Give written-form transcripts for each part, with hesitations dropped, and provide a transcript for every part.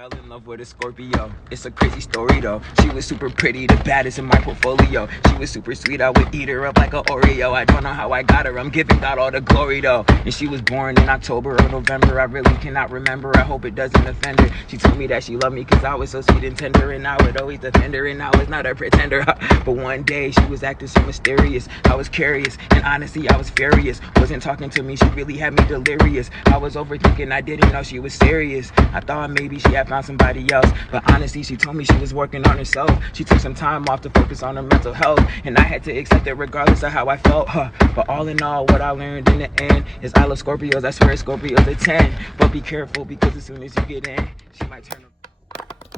Fell in love with a Scorpio. It's a crazy story though. She was super pretty, the baddest in my portfolio. She was super sweet, I would eat her up like an Oreo. I don't know how I got her, I'm giving God all the glory though. And she was born in October or November, I really cannot remember. I hope it doesn't offend her. She told me that she loved me cause I was so sweet and tender, and I would always defend her, and I was not a pretender. But one day she was acting so mysterious. I was curious, and honestly I was furious. Wasn't talking to me, she really had me delirious. I was overthinking, I didn't know she was serious. I thought maybe she had found somebody else, but honestly she told me she was working on herself. She took some time off to focus on her mental health, and I had to accept it regardless of how I felt. But all in all, what I learned in the end is I love Scorpios. I swear Scorpios a 10. But be careful, because as soon as you get in, she might turn up.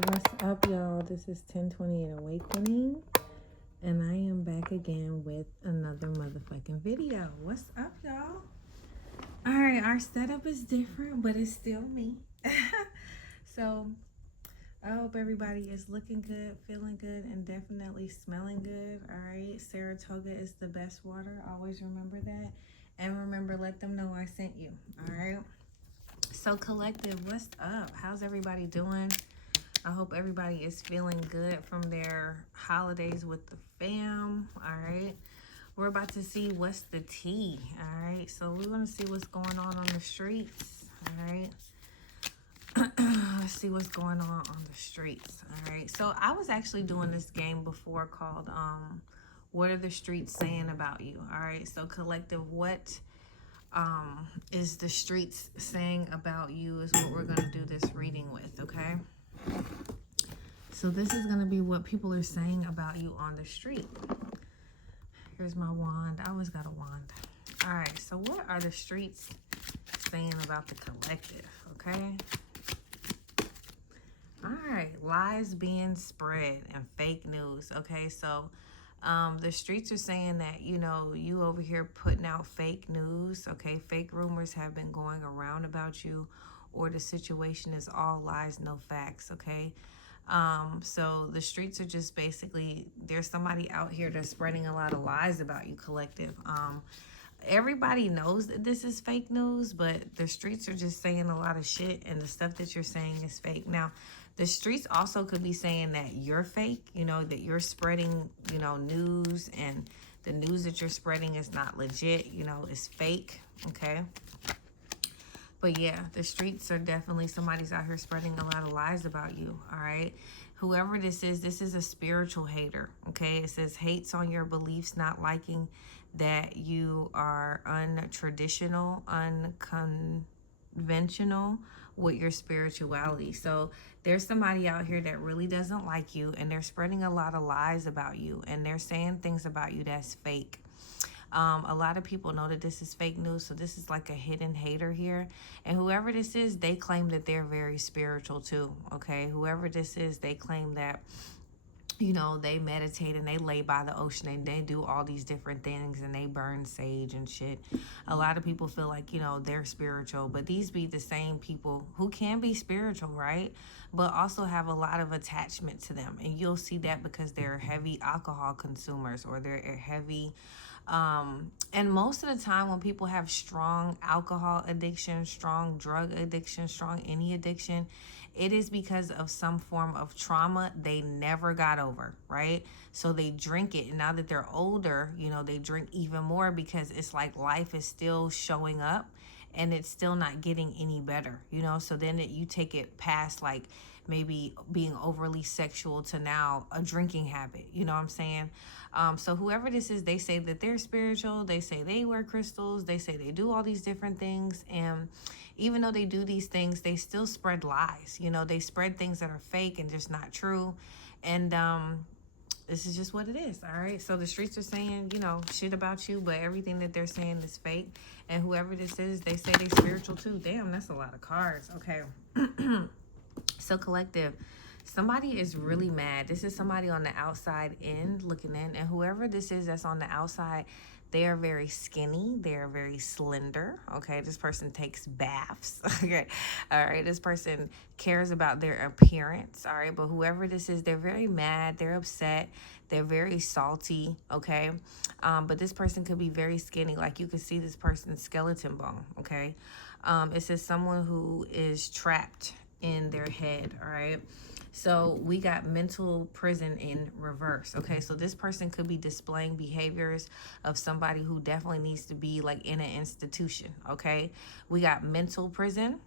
What's up, y'all? This is 1020 and Awakening, and I am back again with another motherfucking video. What's up, y'all? All right, our setup is different, but it's still me. So I hope everybody is looking good, feeling good, and definitely smelling good. All right, Saratoga is the best water. Always remember that. And remember, let them know I sent you. All right. So collective, what's up? How's everybody doing? I hope everybody is feeling good from their holidays with the fam. All right. We're about to see what's the tea. All right. So we're going to see what's going on the streets. All right. Let's see what's going on the streets. All right. So I was actually doing this game before called What Are the Streets Saying About You? All right. So collective, what is the streets saying about you is what we're going to do this reading with. Okay. So this is going to be what people are saying about you on the street. Here's my wand. I always got a wand. All right. So what are the streets saying about the collective? Okay. All right. Lies being spread and fake news. Okay. So the streets are saying that, you know, you over here putting out fake news. Okay. Fake rumors have been going around about you, or the situation is all lies, no facts. Okay. So the streets are just basically, there's somebody out here that's spreading a lot of lies about you, collective. Everybody knows that this is fake news, but the streets are just saying a lot of shit, and the stuff that you're saying is fake. Now, the streets also could be saying that you're fake, you know, that you're spreading, you know, news, and the news that you're spreading is not legit, you know, it's fake. Okay. But yeah, the streets are definitely, somebody's out here spreading a lot of lies about you. All right. Whoever this is a spiritual hater. Okay. It says hates on your beliefs, not liking that you are untraditional, unconventional with your spirituality. So there's somebody out here that really doesn't like you, and they're spreading a lot of lies about you, and they're saying things about you that's fake. A lot of people know that this is fake news, so this is like a hidden hater here. And whoever this is, they claim that they're very spiritual too, okay? Whoever this is, they claim that, you know, they meditate and they lay by the ocean and they do all these different things and they burn sage and shit. A lot of people feel like, you know, they're spiritual, but these be the same people who can be spiritual, right? But also have a lot of attachment to them. And you'll see that because they're heavy alcohol consumers, or they're heavy and most of the time when people have strong alcohol addiction, strong drug addiction, strong any addiction, it is because of some form of trauma they never got over, right? So they drink it, and now that they're older, you know, they drink even more because it's like life is still showing up and it's still not getting any better, you know? So then you take it past like maybe being overly sexual to now a drinking habit, you know what I'm saying? So whoever this is, they say that they're spiritual, they say they wear crystals, they say they do all these different things, and even though they do these things, they still spread lies, you know, they spread things that are fake and just not true, and this is just what it is. All right. So the streets are saying, you know, shit about you, but everything that they're saying is fake. And whoever this is, they say they spiritual too. Damn, that's a lot of cards. Okay. So collective, somebody is really mad. This is somebody on the outside in looking in, and whoever this is that's on the outside, they are very skinny. They are very slender. Okay. This person takes baths. Okay. All right. This person cares about their appearance. All right. But whoever this is, they're very mad. They're upset. They're very salty. Okay. But this person could be very skinny. Like you could see this person's skeleton bone. Okay. It says someone who is trapped in their head. All right. So we got mental prison in reverse. Okay, so this person could be displaying behaviors of somebody who definitely needs to be like in an institution. Okay, we got mental prison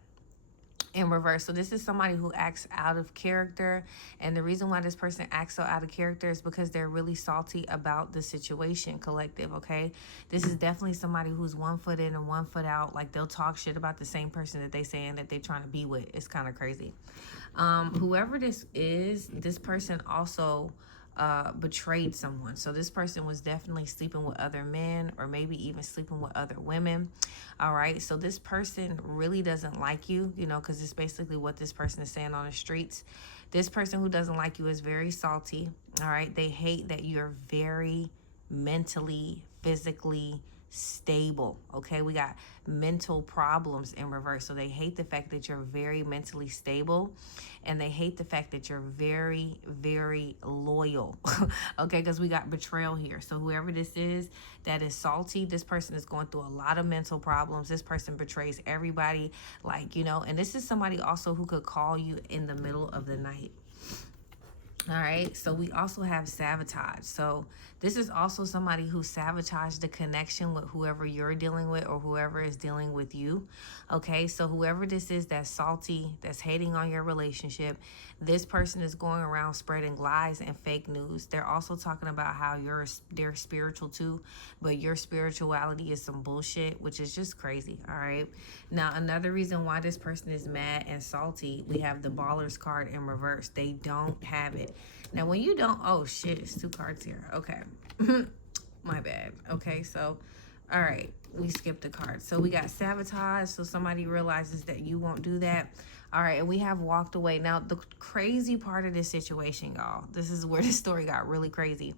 in reverse. So this is somebody who acts out of character, and the reason why this person acts so out of character is because they're really salty about the situation, collective. Okay, this is definitely somebody who's 1 foot in and 1 foot out. Like, they'll talk shit about the same person that they saying that they're trying to be with. It's kind of crazy. Whoever this is, this person also betrayed someone. So this person was definitely sleeping with other men, or maybe even sleeping with other women. All right, so this person really doesn't like you, you know, because it's basically what this person is saying on the streets. This person who doesn't like you is very salty. All right, they hate that you're very mentally, physically stable. Okay, we got mental problems in reverse. So they hate the fact that you're very mentally stable, and they hate the fact that you're very, very loyal. Okay, because we got betrayal here. So whoever this is that is salty, this person is going through a lot of mental problems. This person betrays everybody, like, you know, and this is somebody also who could call you in the middle of the night. All right, so we also have sabotage. So this is also somebody who sabotaged the connection with whoever you're dealing with, or whoever is dealing with you. Okay, so whoever this is that's salty, that's hating on your relationship, this person is going around spreading lies and fake news. They're also talking about how they're spiritual too, but your spirituality is some bullshit, which is just crazy. All right, now another reason why this person is mad and salty, we have the Ballers card in reverse. They don't have it. Now, when you don't, oh shit, it's 2 cards here. Okay. My bad. Okay, so, all right, we skipped a card. So we got sabotage. So somebody realizes that you won't do that. All right, and we have walked away. Now, the crazy part of this situation, y'all, this is where this story got really crazy.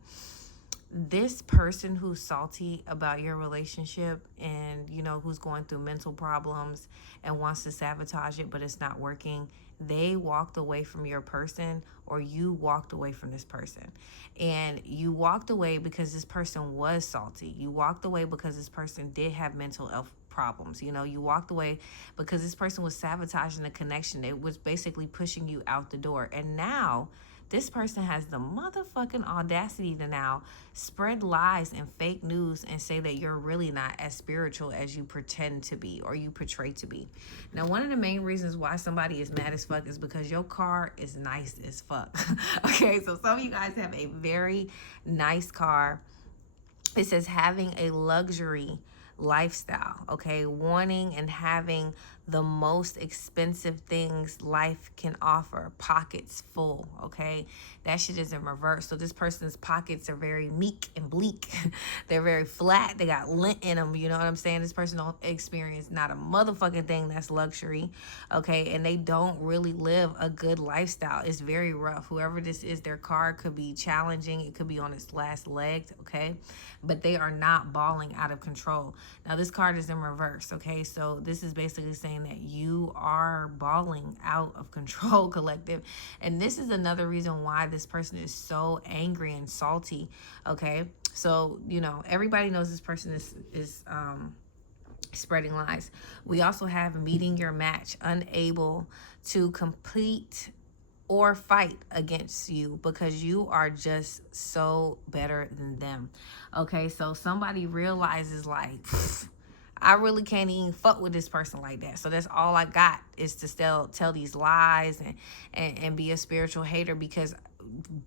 This person who's salty about your relationship, and, you know, who's going through mental problems and wants to sabotage it, but it's not working, they walked away from your person, or you walked away from this person. And you walked away because this person was salty. You walked away because this person did have mental health problems. You know, you walked away because this person was sabotaging the connection. It was basically pushing you out the door. And now this person has the motherfucking audacity to now spread lies and fake news and say that you're really not as spiritual as you pretend to be, or you portray to be. Now, one of the main reasons why somebody is mad as fuck is because your car is nice as fuck. Okay, so some of you guys have a very nice car. It says having a luxury lifestyle, okay, wanting and having the most expensive things life can offer, pockets full. Okay, that shit is in reverse. So this person's pockets are very meek and bleak. They're very flat. They got lint in them. You know what I'm saying? This person don't experience not a motherfucking thing that's luxury. Okay, and they don't really live a good lifestyle. It's very rough. Whoever this is, their car could be challenging. It could be on its last legs. Okay, but they are not balling out of control. Now this card is in reverse. Okay, so this is basically saying that you are balling out of control, collective. And this is another reason why this person is so angry and salty. Okay, so, you know, everybody knows this person is spreading lies. We also have meeting your match, unable to complete or fight against you because you are just so better than them. Okay, so somebody realizes, like, I really can't even fuck with this person like that. So that's all I got, is to tell these lies and be a spiritual hater, because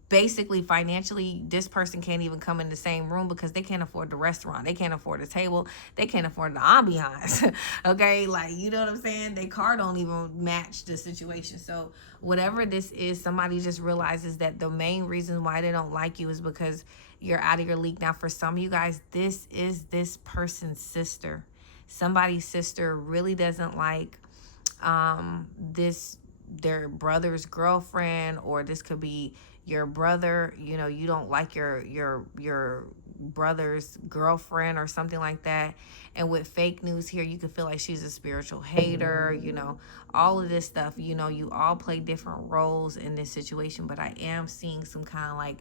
basically financially this person can't even come in the same room because they can't afford the restaurant, they can't afford the table, they can't afford the ambiance. Okay, like, you know what I'm saying? Their car don't even match the situation. So whatever this is, somebody just realizes that the main reason why they don't like you is because you're out of your league. Now, for some of you guys, this is this person's sister. Somebody's sister really doesn't like their brother's girlfriend, or this could be your brother. You know, you don't like your brother's girlfriend or something like that. And with fake news here, you could feel like she's a spiritual hater, you know, all of this stuff. You know, you all play different roles in this situation, but I am seeing some kind of like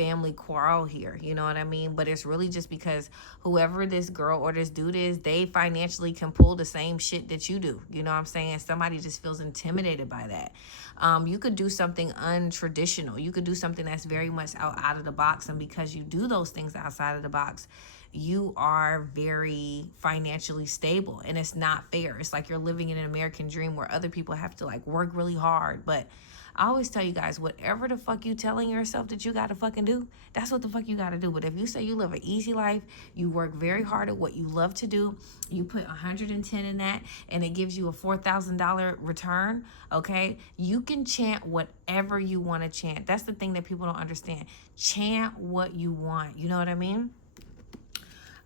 family quarrel here, you know what I mean? But it's really just because whoever this girl or this dude is, they financially can pull the same shit that you do. You know what I'm saying? Somebody just feels intimidated by that. You could do something untraditional. You could do something that's very much out of the box. And because you do those things outside of the box, you are very financially stable, and it's not fair. It's like you're living in an American dream where other people have to like work really hard. But I always tell you guys, whatever the fuck you telling yourself that you gotta fucking do, that's what the fuck you gotta do. But if you say you live an easy life, you work very hard at what you love to do, you put 110 in that, and it gives you a $4,000 return, okay? You can chant whatever you want to chant. That's the thing that people don't understand. Chant what you want. You know what I mean?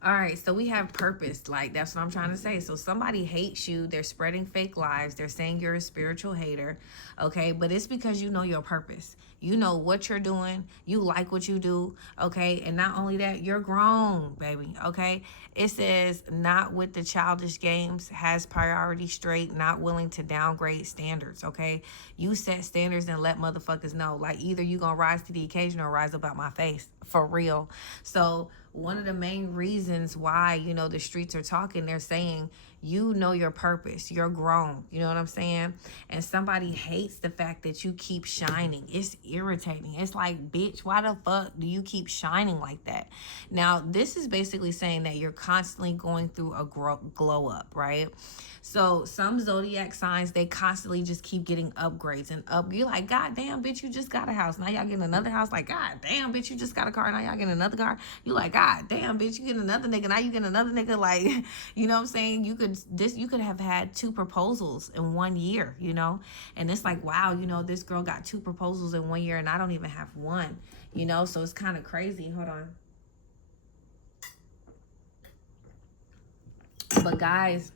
All right, so we have purpose. Like, that's what I'm trying to say. So somebody hates you. They're spreading fake lies. They're saying you're a spiritual hater, okay? But it's because you know your purpose. You know what you're doing. You like what you do, okay? And not only that, you're grown, baby, okay? It says, not with the childish games, has priority straight, not willing to downgrade standards, okay? You set standards and let motherfuckers know. Like, either you gonna rise to the occasion or rise up out my face, for real. So one of the main reasons why, you know, the streets are talking, they're saying, you know your purpose. You're grown. You know what I'm saying? And somebody hates the fact that you keep shining. It's irritating. It's like, bitch, why the fuck do you keep shining like that? Now, this is basically saying that you're constantly going through a glow up, right? So some zodiac signs, they constantly just keep getting upgrades and up. You're like, God damn, bitch, you just got a house. Now y'all getting another house. Like, God damn, bitch, you just got a car. Now y'all getting another car. You like, God damn, bitch, you getting another nigga. Now you getting another nigga. Like, you know what I'm saying? You could have had 2 proposals in 1 year, you know? And it's like, wow, you know, this girl got 2 proposals in 1 year and I don't even have one, you know? So it's kind of crazy. Hold on. But guys,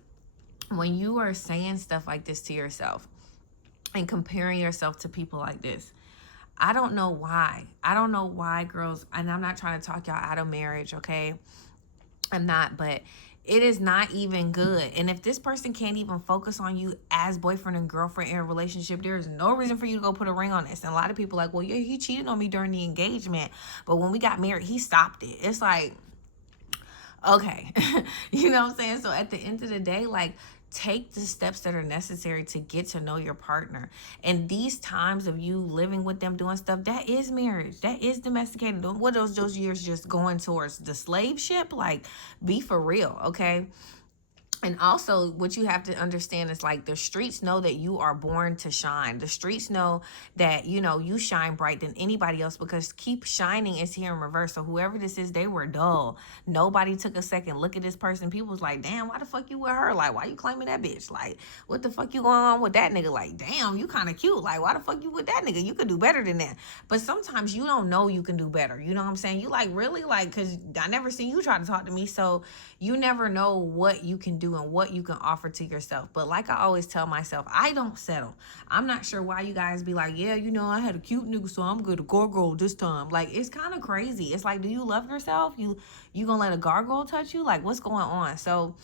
when you are saying stuff like this to yourself and comparing yourself to people like this, I don't know why. I don't know why, girls, and I'm not trying to talk y'all out of marriage, okay? I'm not, but it is not even good. And if this person can't even focus on you as boyfriend and girlfriend in a relationship, there is no reason for you to go put a ring on this. And a lot of people are like, well, yeah, he cheated on me during the engagement, but when we got married, he stopped it. It's like, okay. You know what I'm saying? So at the end of the day, like, take the steps that are necessary to get to know your partner. And these times of you living with them, doing stuff, that is marriage. That is domesticated. What are those years just going towards the slave ship? Like, be for real, okay? And also, what you have to understand is, like, the streets know that you are born to shine. The streets know that, you know, you shine bright than anybody else, because keep shining is here in reverse. So whoever this is, they were dull. Nobody took a second look at this person. People was like, damn, why the fuck you with her? Like, why you claiming that bitch? Like, what the fuck you going on with that nigga? Like, damn, you kind of cute. Like, why the fuck you with that nigga? You could do better than that. But sometimes you don't know you can do better. You know what I'm saying? You like, really? Like, because I never seen you try to talk to me. So you never know what you can do and what you can offer to yourself. But like I always tell myself, I don't settle. I'm not sure why you guys be like, yeah, you know, I had a cute nigga, so I'm good to gargoyle this time. Like, it's kind of crazy. It's like, do you love yourself? You gonna let a gargoyle touch you? Like, what's going on? So,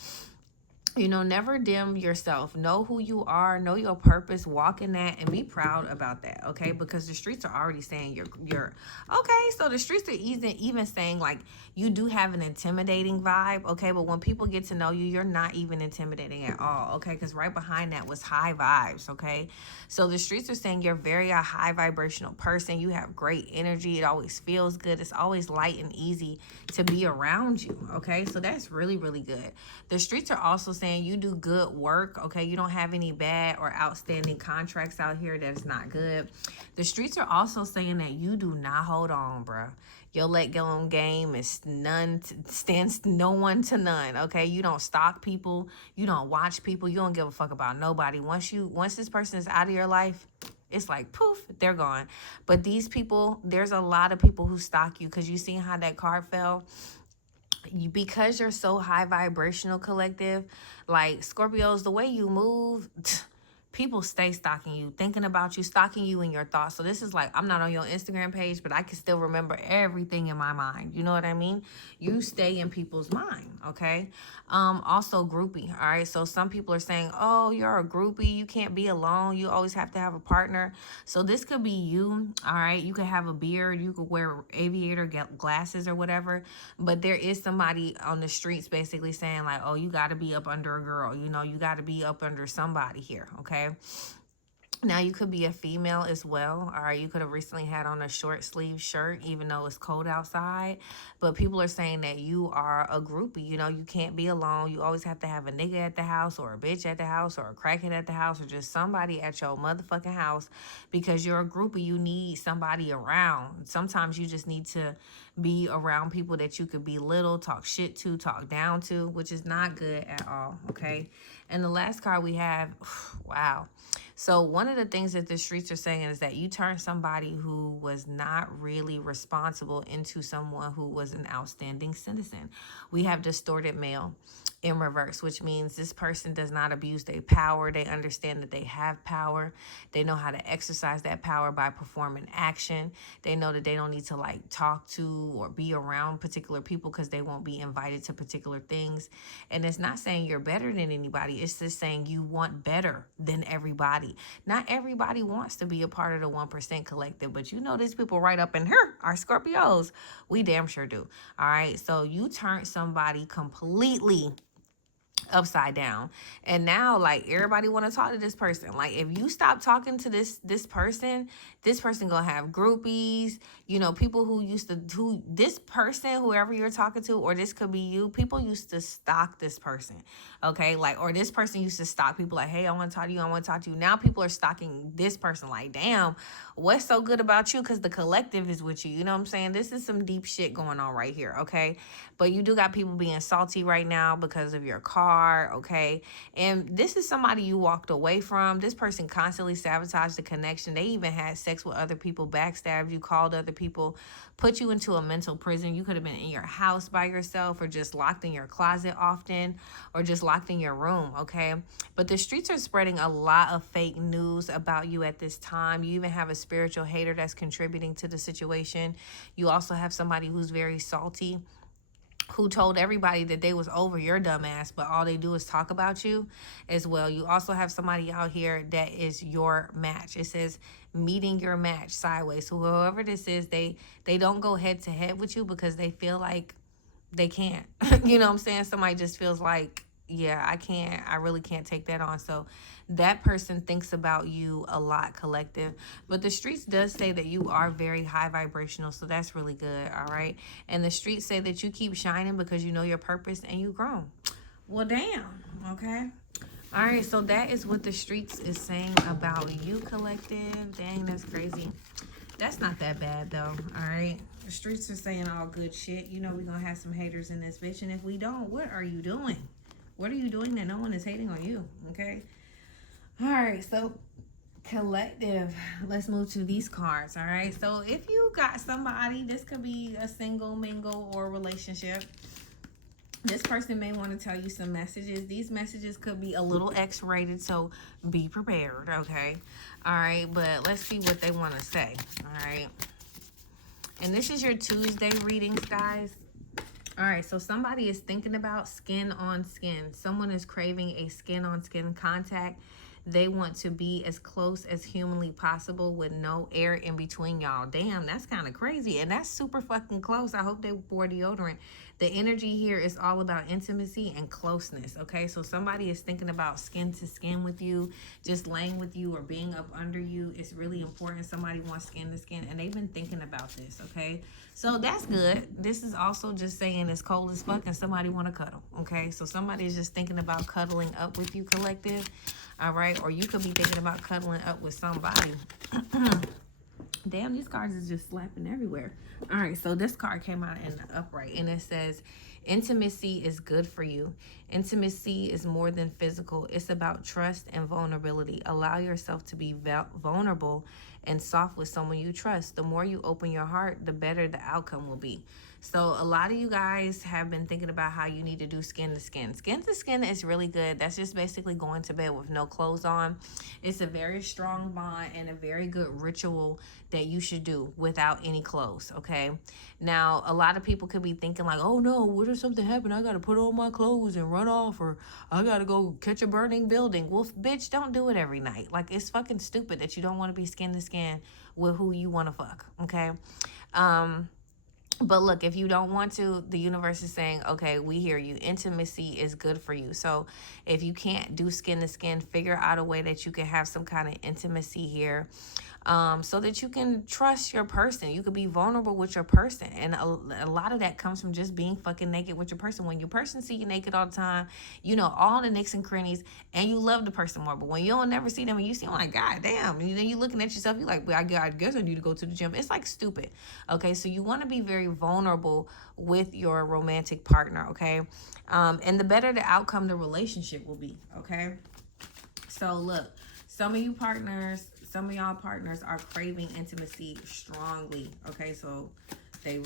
you know, never dim yourself. Know who you are. Know your purpose. Walk in that and be proud about that, okay? Because the streets are already saying you're okay. So the streets are even saying, like, you do have an intimidating vibe, okay? But when people get to know you, you're not even intimidating at all, okay? Because right behind that was high vibes, okay? So the streets are saying you're very a high vibrational person. You have great energy. It always feels good. It's always light and easy to be around you, okay? So that's really, really good. The streets are also saying you do good work, okay? You don't have any bad or outstanding contracts out here that's not good. The streets are also saying that you do not hold on, bruh. Your let go on game is stands no one to none, okay? You don't stalk people. You don't watch people. You don't give a fuck about nobody. Once this person is out of your life, it's like, poof, they're gone. But these people, there's a lot of people who stalk you, because you seen how that card fell. Because you're so high vibrational, collective, like, Scorpios, the way you move, people stay stalking you, thinking about you, stalking you in your thoughts. So this is like, I'm not on your Instagram page, but I can still remember everything in my mind. You know what I mean? You stay in people's mind, okay? Also groupie, all right? So some people are saying, oh, you're a groupie. You can't be alone. You always have to have a partner. So this could be you, all right? You could have a beard. You could wear aviator glasses or whatever. But there is somebody on the streets basically saying like, oh, you got to be up under a girl. You know, you got to be up under somebody here, okay? Now, you could be a female as well. All right, you could have recently had on a short sleeve shirt, even though it's cold outside. But people are saying that you are a groupie. You know, you can't be alone. You always have to have a nigga at the house, or a bitch at the house, or a crackhead at the house, or just somebody at your motherfucking house, because you're a groupie. You need somebody around. Sometimes you just need to be around people that you could belittle, talk shit to, talk down to, which is not good at all, okay? And the last card we have, wow. So one of the things that the streets are saying is that you turn somebody who was not really responsible into someone who was an outstanding citizen. We have distorted male in reverse, which means this person does not abuse their power. They understand that they have power. They know how to exercise that power by performing action. They know that they don't need to like talk to or be around particular people because they won't be invited to particular things. And it's not saying you're better than anybody. It's just saying you want better than everybody. Not everybody wants to be a part of the 1% collective, but you know these people right up in here are Scorpios. We damn sure do. All right. So you turn somebody completely upside down, and now like everybody want to talk to this person. Like if you stop talking to this person gonna have groupies, you know, people who this person, whoever you're talking to, or this could be you, people used to stalk this person, okay? Like, or this person used to stalk people like, hey, I want to talk to you, I want to talk to you. Now people are stalking this person like, damn, what's so good about you? Because the collective is with you. You know what I'm saying? This is some deep shit going on right here, okay? But you do got people being salty right now because of your car, okay? And this is somebody you walked away from. This person constantly sabotaged the connection. They even had sex with other people, backstabbed you, called other people, put you into a mental prison. You could have been in your house by yourself, or just locked in your closet often, or just locked in your room, okay? But the streets are spreading a lot of fake news about you at this time. You even have a spiritual hater that's contributing to the situation. You also have somebody who's very salty, who told everybody that they was over your dumb ass, but all they do is talk about you as well. You also have somebody out here that is your match. It says meeting your match sideways. So whoever this is, they don't go head to head with you because they feel like they can't. You know what I'm saying? Somebody just feels like, yeah, I really can't take that on. So that person thinks about you a lot, collective. But the streets does say that you are very high vibrational, so that's really good, all right? And the streets say that you keep shining because you know your purpose and you grown. Well, damn, okay? All right, so that is what the streets is saying about you, collective. Dang, that's crazy. That's not that bad, though, all right? The streets are saying all good shit. You know we're going to have some haters in this bitch, and if we don't, what are you doing? What are you doing that no one is hating on you, okay? All right, so collective, let's move to these cards, all right? So if you got somebody, this could be a single, mingle, or relationship. This person may want to tell you some messages. These messages could be a little X-rated, so be prepared, okay? All right, but let's see what they want to say, all right? And this is your Tuesday readings, guys. All right, so somebody is thinking about skin on skin. Someone is craving a skin on skin contact. They want to be as close as humanly possible with no air in between y'all. Damn, that's kind of crazy. And that's super fucking close. I hope they wore deodorant. The energy here is all about intimacy and closeness, okay? So somebody is thinking about skin to skin with you, just laying with you or being up under you. It's really important. Somebody wants skin to skin, and they've been thinking about this, okay? So that's good. This is also just saying it's cold as fuck and somebody want to cuddle, okay? So somebody is just thinking about cuddling up with you, collective, all right? Or you could be thinking about cuddling up with somebody. Damn, these cards is just slapping everywhere. All right, so this card came out in the upright, and it says, intimacy is good for you. Intimacy is more than physical. It's about trust and vulnerability. Allow yourself to be vulnerable and soft with someone you trust. The more you open your heart, the better the outcome will be. So a lot of you guys have been thinking about how you need to do skin to skin. Skin to skin is really good. That's just basically going to bed with no clothes on. It's a very strong bond and a very good ritual that you should do without any clothes, okay? Now, a lot of people could be thinking like, oh no, what if something happened? I got to put on my clothes and run off, or I got to go catch a burning building. Well, bitch, don't do it every night. Like, it's fucking stupid that you don't want to be skin to skin with who you want to fuck, okay? But look, if you don't want to, the universe is saying, okay, we hear you. Intimacy is good for you. So if you can't do skin to skin, figure out a way that you can have some kind of intimacy here, so that you can trust your person. You could be vulnerable with your person. And a lot of that comes from just being fucking naked with your person. When your person see you naked all the time, you know, all the nicks and crannies, and you love the person more. But when you don't never see them and you see them like, God damn, and then you looking at yourself, you're like, well, I guess I need to go to the gym. It's like stupid. Okay, so you want to be very vulnerable with your romantic partner, okay? And the better the outcome the relationship will be, okay? So look, some of y'all partners are craving intimacy strongly, okay? So they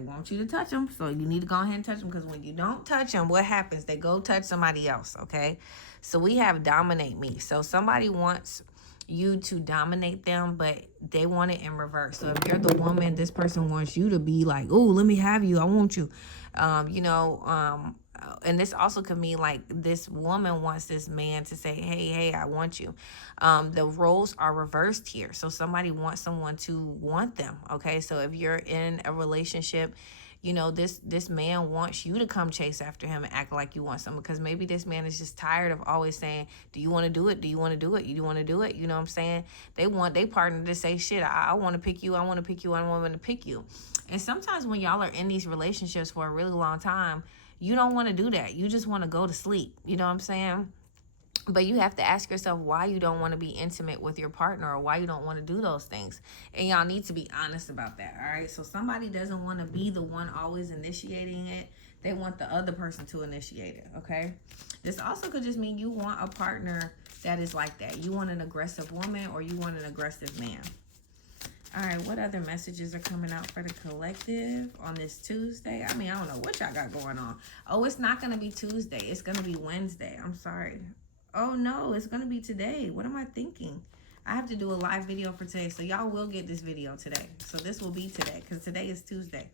want you to touch them, so you need to go ahead and touch them, because when you don't touch them, what happens? They go touch somebody else, okay? So we have dominate me. So somebody wants you to dominate them, but they want it in reverse. So if you're the woman, this person wants you to be like, oh, let me have you, I want you, and this also could mean like this woman wants this man to say, hey, I want you. The roles are reversed here. So somebody wants someone to want them, okay? So if you're in a relationship, you know, this man wants you to come chase after him and act like you want something, because maybe this man is just tired of always saying, do you want to do it? Do you want to do it? You want to do it? You know what I'm saying? They want their partner to say, shit, I want to pick you. I want to pick you. I want to pick you. And sometimes when y'all are in these relationships for a really long time, you don't want to do that. You just want to go to sleep. You know what I'm saying? But you have to ask yourself why you don't want to be intimate with your partner, or why you don't want to do those things. And y'all need to be honest about that, all right? So somebody doesn't want to be the one always initiating it. They want the other person to initiate it, okay? This also could just mean you want a partner that is like that. You want an aggressive woman, or you want an aggressive man. All right, what other messages are coming out for the collective on this Tuesday? I mean, I don't know what y'all got going on. Oh, it's not going to be Tuesday. It's going to be Wednesday. I'm sorry. Oh, no, it's going to be today. What am I thinking? I have to do a live video for today, so y'all will get this video today. So this will be today, because today is Tuesday.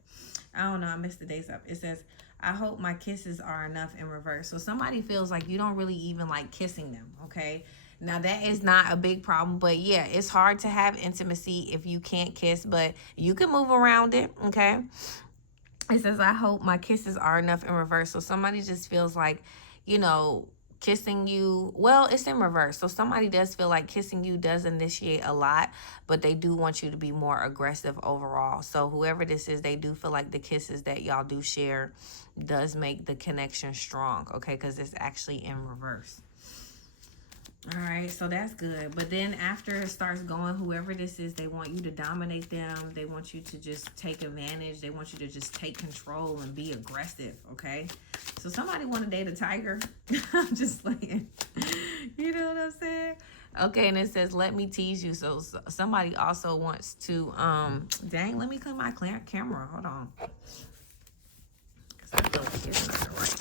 I don't know. I messed the days up. It says, I hope my kisses are enough in reverse. So somebody feels like you don't really even like kissing them, okay? Now, that is not a big problem, but yeah, it's hard to have intimacy if you can't kiss, but you can move around it, okay? It says, I hope my kisses are enough in reverse. So somebody just feels like, you know, kissing you, well, it's in reverse. So somebody does feel like kissing you does initiate a lot, but they do want you to be more aggressive overall. So whoever this is, they do feel like the kisses that y'all do share does make the connection strong, okay? Because it's actually in reverse. All right, so that's good. But then after it starts going, whoever this is, they want you to dominate them. They want you to just take advantage. They want you to just take control and be aggressive, okay? So somebody want to date a tiger. I'm just saying. You know what I'm saying? Okay, and it says, let me tease you. So somebody also wants to, dang, let me clean my camera. Hold on. Because I feel like it's not right.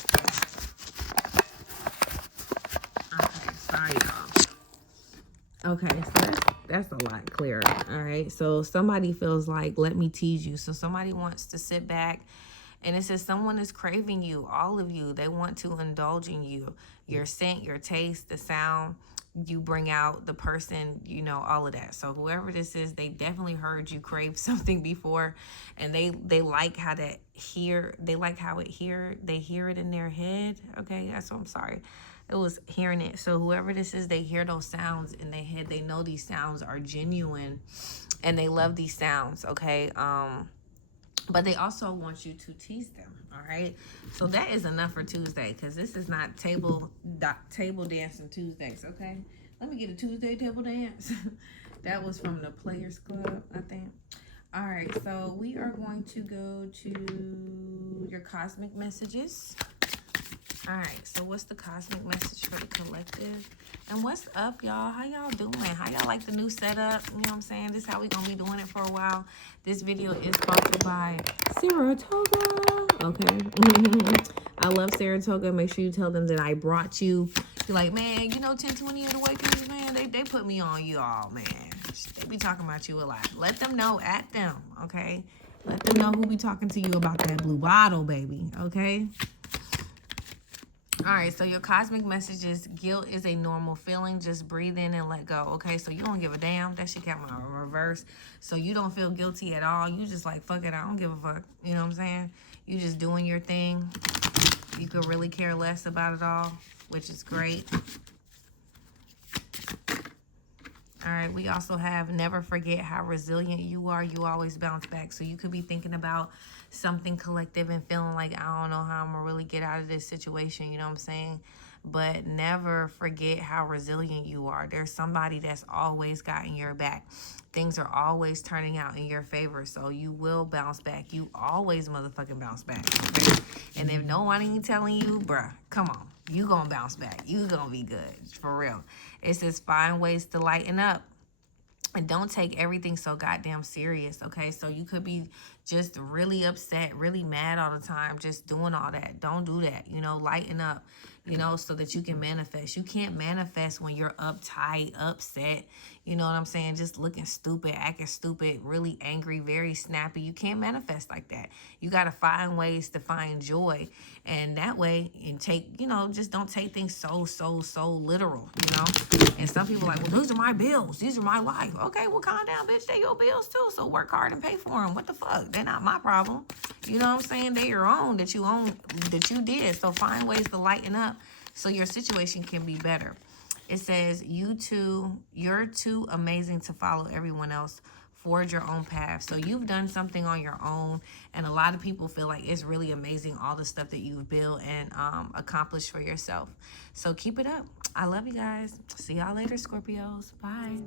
Sorry, y'all. Okay, so that's a lot clearer. All right, so somebody feels like, let me tease you. So somebody wants to sit back, and it says someone is craving you, all of you. They want to indulge in you, your scent, your taste, the sound you bring out, the person, you know, all of that. So whoever this is, they definitely heard you crave something before, and they like how they hear it in their head. Okay, that's what I'm sorry. It was hearing it. So whoever this is, they hear those sounds in their head. They know these sounds are genuine, and they love these sounds, okay? But they also want you to tease them, all right? So that is enough for Tuesday, because this is not table dancing Tuesdays, okay? Let me get a Tuesday table dance. That was from the Players Club, I think. All right, so we are going to go to your cosmic messages. All right, so what's the cosmic message for the collective? And what's up, y'all? How y'all doing? How y'all like the new setup? You know what I'm saying? This is how we gonna be doing it for a while. This video is sponsored by Saratoga. Okay. I love Saratoga. Make sure you tell them that I brought you. You're like, man, you know 1020 and the white people, man, they put me on you all, man. They be talking about you a lot. Let them know, at them, okay? Let them know who be talking to you about that blue bottle, baby, okay? All right, so your cosmic message is guilt is a normal feeling. Just breathe in and let go, okay? So you don't give a damn. That shit came out in reverse. So you don't feel guilty at all. You just like, fuck it, I don't give a fuck. You know what I'm saying? You just doing your thing. You could really care less about it all, which is great. All right, we also have never forget how resilient you are. You always bounce back. So you could be thinking about something collective and feeling like, I don't know how I'm going to really get out of this situation. You know what I'm saying? But never forget how resilient you are. There's somebody that's always gotten your back. Things are always turning out in your favor. So you will bounce back. You always motherfucking bounce back. Okay? And if no one ain't telling you, bruh, come on. You gonna bounce back. You gonna be good. For real. It says find ways to lighten up. And don't take everything so goddamn serious, okay? So you could be just really upset, really mad all the time, just doing all that. Don't do that, you know, lighten up, you know, so that you can manifest. You can't manifest when you're uptight, upset, you know what I'm saying? Just looking stupid, acting stupid, really angry, very snappy. You can't manifest like that. You got to find ways to find joy. And that way, and take, you know, just don't take things so literal, you know? And some people are like, well, those are my bills. These are my life. Okay, well, calm down, bitch. They your bills too. So work hard and pay for them. What the fuck? They're not my problem. You know what I'm saying? They're your own that you did. So find ways to lighten up so your situation can be better. It says, you're too amazing to follow everyone else. Forge your own path. So you've done something on your own, and a lot of people feel like it's really amazing, all the stuff that you've built and accomplished for yourself. So keep it up. I love you guys. See y'all later, Scorpios. Bye.